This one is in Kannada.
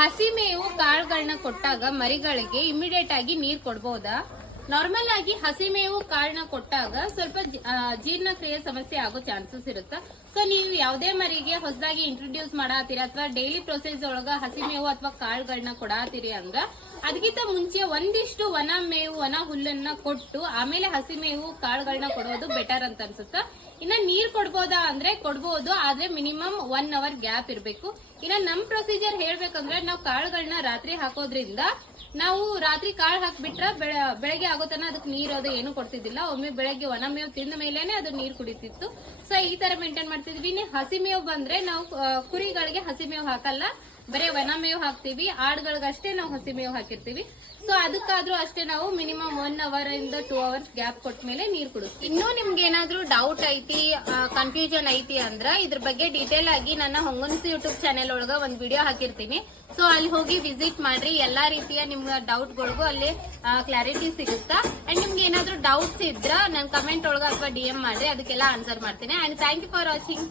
ಹಸಿ ಮೇವು ಕಾಳುಗಳನ್ನ ಕೊಟ್ಟಾಗ ಮರಿಗಳಿಗೆ ಇಮಿಡಿಯೇಟ್ ಆಗಿ ನೀರ್ ಕೊಡ್ಬೋದಾ? ನಾರ್ಮಲ್ ಆಗಿ ಹಸಿ ಮೇವು ಕಾಳನ್ನ ಕೊಟ್ಟಾಗ ಸ್ವಲ್ಪ ಜೀರ್ಣಕ್ರಿಯೆ ಸಮಸ್ಯೆ ಆಗೋ ಚಾನ್ಸಸ್ ಇರುತ್ತೆ. ಸೊ ನೀವು ಯಾವುದೇ ಮರಿಗೆ ಹೊಸದಾಗಿ ಇಂಟ್ರೊಡ್ಯೂಸ್ ಮಾಡಾತೀರಿ ಅಥವಾ ಡೈಲಿ ಪ್ರೊಸೆಸ್ ಒಳಗ ಹಸಿ ಮೇವು ಅಥವಾ ಕಾಳುಗಳನ್ನ ಕೊಡಾತೀರಿ ಅಂದ್ರ ಅದಕ್ಕಿಂತ ಮುಂಚೆ ಒಂದಿಷ್ಟು ಒಣ ಮೇವು ಒಣ ಹುಲ್ಲನ್ನ ಕೊಟ್ಟು ಆಮೇಲೆ ಹಸಿ ಮೇವು ಕಾಳುಗಳನ್ನ ಕೊಡೋದು ಬೆಟರ್ ಅಂತ ಅನ್ಸುತ್ತೆ. ಇನ್ನ ನೀರ್ ಕೊಡ್ಬೋದಾ ಅಂದ್ರೆ ಕೊಡ್ಬೋದು, ಆದ್ರೆ ಮಿನಿಮಮ್ 1 hour ಗ್ಯಾಪ್ ಇರ್ಬೇಕು. ಇನ್ನ ನಮ್ ಪ್ರೊಸೀಜರ್ ಹೇಳ್ಬೇಕಂದ್ರೆ ನಾವು ಕಾಳುಗಳನ್ನ ರಾತ್ರಿ ಹಾಕೋದ್ರಿಂದ ನಾವು ರಾತ್ರಿ ಕಾಳು ಹಾಕ್ಬಿಟ್ರ ಬೆಳಗ್ಗೆ ಆಗೋತನ ಅದಕ್ಕೆ ನೀರು ಅದು ಏನು ಕೊಡ್ತಿದ್ದಿಲ್ಲ. ಒಮ್ಮೆ ಬೆಳಗ್ಗೆ ಒಣ ಮೇವು ತಿಂದ ಮೇಲೇನೆ ಅದು ನೀರು ಕುಡಿತಿತ್ತು. ಸೊ ಈ ತರ ಮೇಂಟೈನ್ ಮಾಡ್ತಿದ್ವಿ. ಹಸಿ ಮೇವು ಬಂದ್ರೆ ನಾವು ಕುರಿಗಳಿಗೆ ಹಸಿ ಮೇವು ಹಾಕಲ್ಲ, ಬರೀ ಒಣ ಮೇವು ಹಾಕ್ತಿವಿ. ಆಡ್ಗಳಿಗಷ್ಟೇ ನಾವು ಹಸಿ ಮೇವು ಹಾಕಿರ್ತೀವಿ. ಸೊ ಅದಕ್ಕಾದ್ರೂ ಅಷ್ಟೇ ನಾವು ಮಿನಿಮಮ್ 1 hour ಇಂದ 2 hours ಗ್ಯಾಪ್ ಕೊಟ್ಟ ಮೇಲೆ ನೀರ್ ಕುಡಿಸ್ತೀವಿ. ಇನ್ನೂ ನಿಮ್ಗೆ ಏನಾದ್ರೂ ಡೌಟ್ ಐತಿ, ಕನ್ಫ್ಯೂಷನ್ ಐತಿ ಅಂದ್ರ ಇದ್ರ ಬಗ್ಗೆ ಡೀಟೇಲ್ ಆಗಿ ನನ್ನ ಹೊಂಗನ್ಸ್ ಯೂಟ್ಯೂಬ್ ಚಾನೆಲ್ ಒಳಗ ಒಂದ್ ವಿಡಿಯೋ ಹಾಕಿರ್ತೀನಿ. ಸೊ ಅಲ್ಲಿ ಹೋಗಿ ವಿಸಿಟ್ ಮಾಡ್ರಿ. ಎಲ್ಲಾ ರೀತಿಯ ನಿಮ್ಗೆ ಡೌಟ್ ಗಳಿಗೂ ಅಲ್ಲಿ ಕ್ಲಾರಿಟಿ ಸಿಗುತ್ತಾ. ಅಂಡ್ ನಿಮ್ಗೆ ಏನಾದ್ರೂ ಡೌಟ್ಸ್ ಇದ್ರ ನನ್ ಕಮೆಂಟ್ ಒಳಗ ಅಥವಾ DM ಮಾಡ್ರಿ, ಅದಕ್ಕೆಲ್ಲ ಆನ್ಸರ್ ಮಾಡ್ತೀನಿ. And thank you for watching.